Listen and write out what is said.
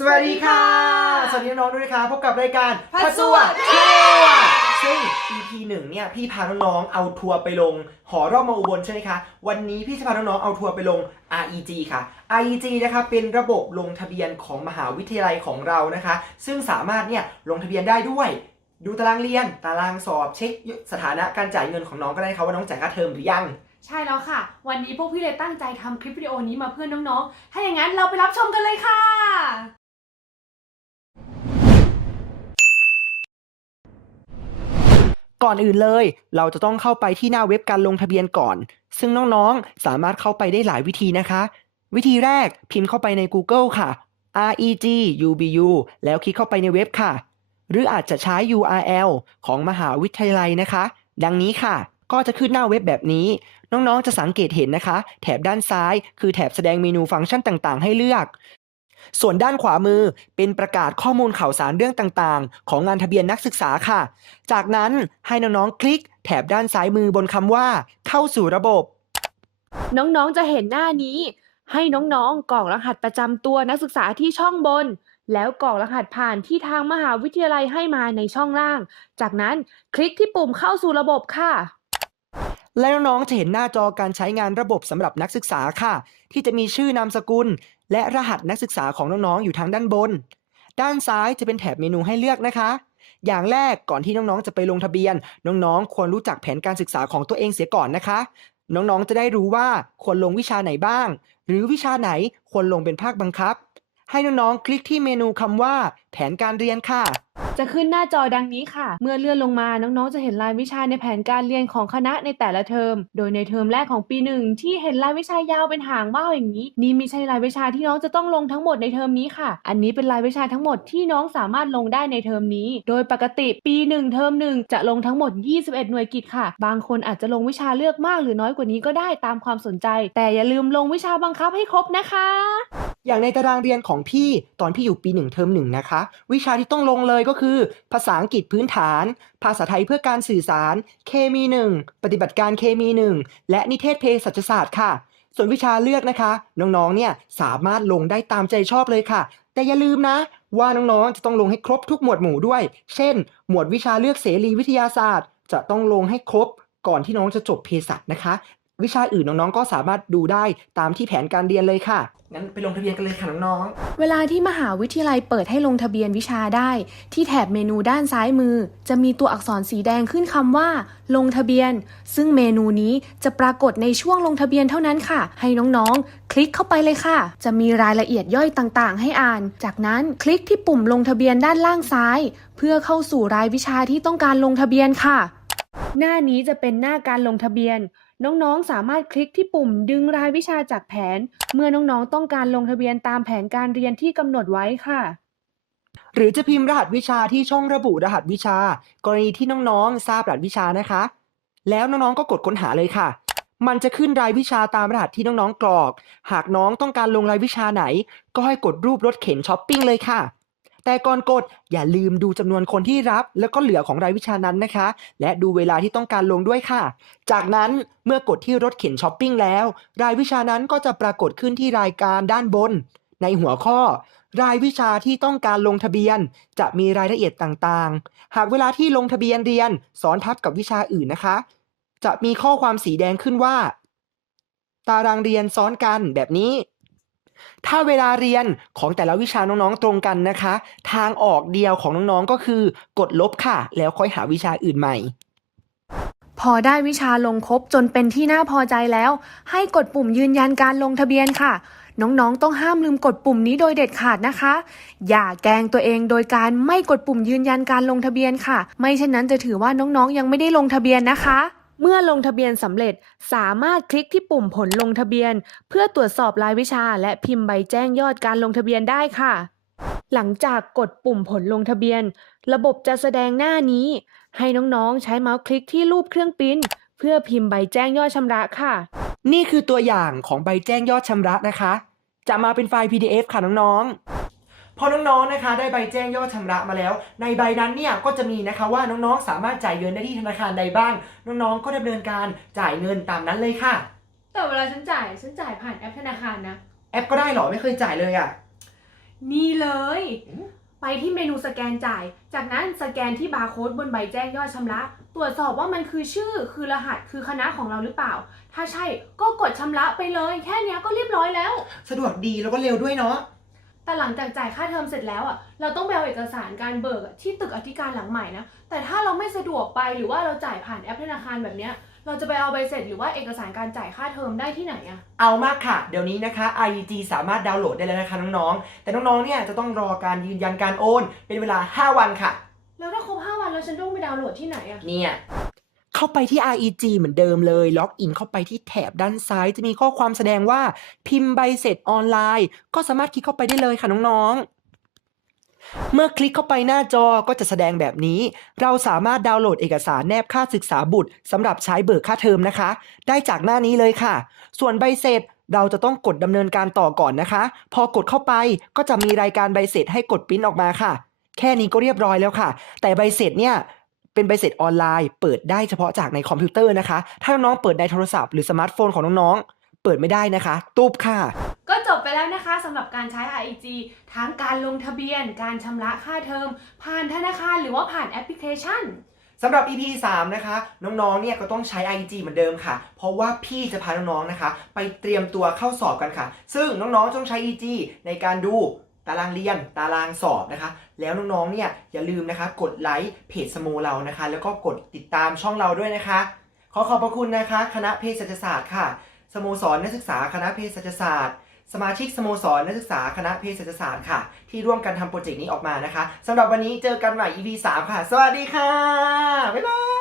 สวัสดีค่ะ สวัสดีน้องๆด้วยนะคะพบกับรายการพัสวะทัวร์ซึ่ง EP หนึ่งเนี่ยพี่พาน้องๆเอาทัวร์ไปลง หอรอบมาอุบลใช่ไหมคะ วันนี้พี่จะพาน้องๆเอาทัวร์ไปลง REG ค่ะ REG นะคะเป็นระบบลงทะเบียนของมหาวิทยาลัยของเรานะคะ ซึ่งสามารถเนี่ยลงทะเบียนได้ด้วย ดูตารางเรียน ตารางสอบเช็คสถานะการจ่ายเงินของน้องก็ได้ค่ะว่าน้องจ่ายค่าเทอมหรือยัง ใช่แล้วค่ะ วันนี้พวกพี่เลยตั้งใจทำคลิปวิดีโอนี้มาเพื่อน้องๆ ถ้าอย่างนั้นเราไปรับชมกันเลยค่ะ ก่อนอื่นเลย เราจะต้องเข้าไปที่หน้าเว็บการลงทะเบียนก่อน ซึ่งน้องๆ สามารถเข้าไปได้หลายวิธีนะคะ วิธีแรกพิมพ์เข้าไปใน Google ค่ะ reg ubu แล้วคลิกเข้าไปในเว็บค่ะ หรืออาจจะใช้ URL ของมหาวิทยาลัยนะคะ ดังนี้ค่ะ ก็จะขึ้นหน้าเว็บแบบนี้ น้องๆ จะสังเกตเห็นนะคะ แถบด้านซ้าย คือแถบแสดงเมนูฟังก์ชันต่างๆ ให้เลือก ส่วนด้านขวามือเป็นประกาศข้อมูลข่าวสารเรื่องต่างๆ ของงานทะเบียนนักศึกษาค่ะ จากนั้นให้น้องๆ คลิกแถบด้านซ้ายมือบนคำว่า เข้าสู่ระบบ น้องๆ จะเห็นหน้านี้ ให้น้องๆกรอกรหัสประจำตัวนักศึกษาที่ช่องบน แล้วกรอกรหัสผ่านที่ทางมหาวิทยาลัยให้มาในช่องล่าง จากนั้นคลิกที่ปุ่มเข้าสู่ระบบค่ะและน้องๆจะเห็นหน้าจอการใช้งานระบบสำหรับนักศึกษาค่ะ ที่จะมีชื่อนามสกุล และรหัสนักศึกษาของน้องๆ อยู่ทางด้านบน ด้านซ้ายจะเป็นแถบเมนูให้เลือกนะคะ อย่างแรกก่อนที่น้องๆ จะไปลงทะเบียน น้องๆ ควรรู้จักแผนการศึกษาของตัวเองเสียก่อนนะคะ น้องๆ จะได้รู้ว่าควรลงวิชาไหนบ้าง หรือวิชาไหนควรลงเป็นภาคบังคับ ให้น้องๆ คลิกที่เมนูคำว่า แผนการเรียนค่ะ จะขึ้นหน้าจอดังนี้ค่ะ เมื่อเลื่อนลงมาน้องๆ จะเห็นรายวิชาในแผนการเรียนของคณะในแต่ละเทอม โดยในเทอมแรกของปีหนึ่งที่เห็นรายวิชายาวเป็นหางว่าวอย่างนี้ นี่ไม่ใช่รายวิชาที่น้องจะต้องลงทั้งหมดในเทอมนี้ค่ะ อันนี้เป็นรายวิชาทั้งหมดที่น้องสามารถลงได้ในเทอมนี้ โดยปกติปีหนึ่งเทอมหนึ่งจะลงทั้งหมด 21 หน่วยกิตค่ะ บางคนอาจจะลงวิชาเลือกมากหรือน้อยกว่านี้ก็ได้ตามความสนใจ แต่อย่าลืมลงวิชาบังคับให้ครบนะคะ อย่างในตารางเรียนของพี่ตอนพี่อยู่ปีหนึ่งเทอมหนึ่งนะคะ วิชาที่ต้องลงเลยก็คือ ภาษาอังกฤษพื้นฐาน ภาษาไทยเพื่อการสื่อสาร เคมีหนึ่งปฏิบัติการเคมีหนึ่งและนิเทศเภสัชศาสตร์ค่ะ ส่วนวิชาเลือกนะคะ น้องๆเนี่ยสามารถลงได้ตามใจชอบเลยค่ะ แต่อย่าลืมนะ ว่าน้องๆจะต้องลงให้ครบทุกหมวดหมู่ด้วย เช่น หมวดวิชาเลือกเสรีวิทยาศาสตร์ จะต้องลงให้ครบก่อนที่น้องจะจบเภสัชนะคะ วิชาอื่นน้องๆ ก็สามารถดูได้ตามที่แผนการเรียนเลยค่ะ งั้นไปลงทะเบียนกันเลยค่ะน้องๆเวลาที่มหาวิทยาลัยเปิดให้ลงทะเบียนวิชาได้ ที่แถบเมนูด้านซ้ายมือ จะมีตัวอักษรสีแดงขึ้นคำว่า ลงทะเบียน ซึ่งเมนูนี้จะปรากฏในช่วงลงทะเบียนเท่านั้นค่ะ ให้น้องๆ คลิกเข้าไปเลยค่ะ จะมีรายละเอียดย่อยต่างๆ ให้อ่าน จากนั้นคลิกที่ปุ่มลงทะเบียนด้านล่างซ้าย เพื่อเข้าสู่รายวิชาที่ต้องการลงทะเบียนค่ะ หน้านี้จะเป็นหน้าการลงทะเบียน น้องๆ สามารถคลิกที่ปุ่มดึงรายวิชาจากแผน เมื่อน้องๆ ต้องการลงทะเบียนตามแผนการเรียนที่กำหนดไว้ค่ะ หรือจะพิมพ์รหัสวิชาที่ช่องระบุรหัสวิชา กรณีที่น้องๆ ทราบรหัสวิชานะคะ แล้วน้องๆ ก็กดค้นหาเลยค่ะ มันจะขึ้นรายวิชาตามรหัสที่น้องๆ กรอก หากน้องต้องการลงรายวิชาไหน ก็ให้กดรูปรถเข็นช้อปปิ้งเลยค่ะ แต่ก่อนกดอย่าลืมดูจำนวนคนที่รับ แล้วก็เหลือของรายวิชานั้นนะคะ และดูเวลาที่ต้องการลงด้วยค่ะ จากนั้นเมื่อกดที่รถเข็นช้อปปิ้งแล้ว รายวิชานั้นก็จะปรากฏขึ้นที่รายการด้านบน ในหัวข้อ รายวิชาที่ต้องการลงทะเบียน จะมีรายละเอียดต่างๆ หากเวลาที่ลงทะเบียนเรียนซ้อนทับกับวิชาอื่นนะคะ จะมีข้อความสีแดงขึ้นว่า ตารางเรียนซ้อนกันแบบนี้ ถ้าเวลาเรียนของแต่ละวิชาน้องๆตรงกันนะคะ ทางออกเดียวของน้องๆก็คือกดลบค่ะ แล้วค่อยหาวิชาอื่นใหม่ พอได้วิชาลงครบจนเป็นที่น่าพอใจแล้ว ให้กดปุ่มยืนยันการลงทะเบียนค่ะ น้องๆ ต้องห้ามลืมกดปุ่มนี้โดยเด็ดขาดนะคะ อย่าแกงตัวเองโดยการไม่กดปุ่มยืนยันการลงทะเบียนค่ะ ไม่เช่นนั้นจะถือว่าน้องๆยังไม่ได้ลงทะเบียนนะคะ เมื่อลงทะเบียนสำเร็จสามารถคลิกที่ปุ่มผลลงทะเบียน เพื่อตรวจสอบรายวิชา และพิมพ์ใบแจ้งยอดการลงทะเบียนได้ค่ะ หลังจากกดปุ่มผลลงทะเบียน ระบบจะแสดงหน้านี้ ให้น้องๆ ใช้เมาส์คลิกที่รูปเครื่องปริ้นเพื่อพิมพ์ใบแจ้งยอดชำระค่ะ นี่คือตัวอย่างของใบแจ้งยอดชำระนะคะ จะมาเป็นไฟล์ PDF ค่ะน้องๆ พอน้องๆนะคะ ได้ใบแจ้งยอดชำระมาแล้ว ในใบนั้นเนี่ยก็จะมีนะคะว่าน้องๆสามารถจ่ายเงินได้ที่ธนาคารใดบ้าง น้องๆก็ดำเนินการจ่ายเงินตามนั้นเลยค่ะ แต่เวลาฉันจ่ายฉันจ่ายผ่านแอปธนาคารนะ แอปก็ได้เหรอไม่เคยจ่ายเลยอะ่ะนี่เลย ไปที่เมนูสแกนจ่าย จากนั้นสแกนที่บาร์โค้ดบนใบแจ้งยอดชำระ ตรวจสอบว่ามันคือชื่อ คือรหัส คือคณะของเราหรือเปล่า ถ้าใช่ก็กดชำระไปเลย แค่เนี้ยก็เรียบร้อยแล้ว สะดวกดีแล้วก็เร็วด้วยเนาะ แต่หลังจากจ่ายค่าเทอมเสร็จแล้วอะเราต้องไปเอาเอกสารการเบิกอะที่ตึกอธิการหลังใหม่นะแต่ถ้าเราไม่สะดวกไปหรือว่าเราจ่ายผ่านแอปธนาคารแบบเนี้ยเราจะไปเอาใบเสร็จหรือว่าเอกสารการจ่ายค่าเทอมได้ที่ไหนอะเอามากค่ะ เดี๋ยวนี้นะคะ IEG สามารถดาวน์โหลดได้แล้วนะคะน้องๆ แต่น้องๆ เนี่ยจะต้องรอการยืนยันการโอน เป็นเวลา 5 วันค่ะ แล้วถ้าครบ5วันแล้วฉันต้องไปดาวน์โหลดที่ไหนอะเนี่ย เข้าไปที่ REG เหมือนเดิมเลย ล็อกอินเข้าไปที่แถบด้านซ้าย จะมีข้อความแสดงว่าพิมพ์ใบเสร็จออนไลน์ ก็สามารถคลิกเข้าไปได้เลยค่ะน้องๆเมื่อคลิกเข้าไปหน้าจอก็จะแสดงแบบนี้ เราสามารถดาวน์โหลดเอกสารแนบค่าศึกษาบุตรสำหรับใช้เบิกค่าเทอมนะคะ ได้จากหน้านี้เลยค่ะ ส่วนใบเสร็จเราจะต้องกดดำเนินการต่อก่อนนะคะ พอกดเข้าไปก็จะมีรายการใบเสร็จให้กดปิ้นออกมาค่ะ แค่นี้ก็เรียบร้อยแล้วค่ะ แต่ใบเสร็จเนี่ย เป็นใบเสร็จออนไลน์ เปิดได้เฉพาะจากในคอมพิวเตอร์นะคะ ถ้าน้องๆเปิดในโทรศัพท์หรือสมาร์ทโฟนของน้องๆ เปิดไม่ได้นะคะ ตูบค่ะ ก็จบไปแล้วนะคะสำหรับการใช้ IEG ทั้งการลงทะเบียน การชำระค่าเทอม ผ่านธนาคารหรือว่าผ่านแอปพลิเคชัน สำหรับ EP 3 นะคะ น้องๆ เนี่ยก็ต้องใช้ IG เหมือนเดิมค่ะ เพราะว่าพี่จะพาน้องๆ นะคะ ไปเตรียมตัวเข้าสอบกันค่ะ ซึ่งน้องๆ ต้องใช้ IG ในการดู ตารางเรียน ตารางสอบนะคะ แล้วน้องๆ เนี่ยอย่าลืมนะคะ กดไลค์เพจสโมเรานะคะ แล้วก็กดติดตามช่องเราด้วยนะคะ ขอขอบพระคุณนะคะ คณะเภสัชศาสตร์ค่ะ สโมสรนักศึกษาคณะเภสัชศาสตร์ สมาชิกสโมสรนักศึกษาคณะเภสัชศาสตร์ค่ะ ที่ร่วมกันทำโปรเจกต์นี้ออกมานะคะสำหรับวันนี้เจอกันใหม่ EP 3 ค่ะ สวัสดีค่ะ บ๊ายบาย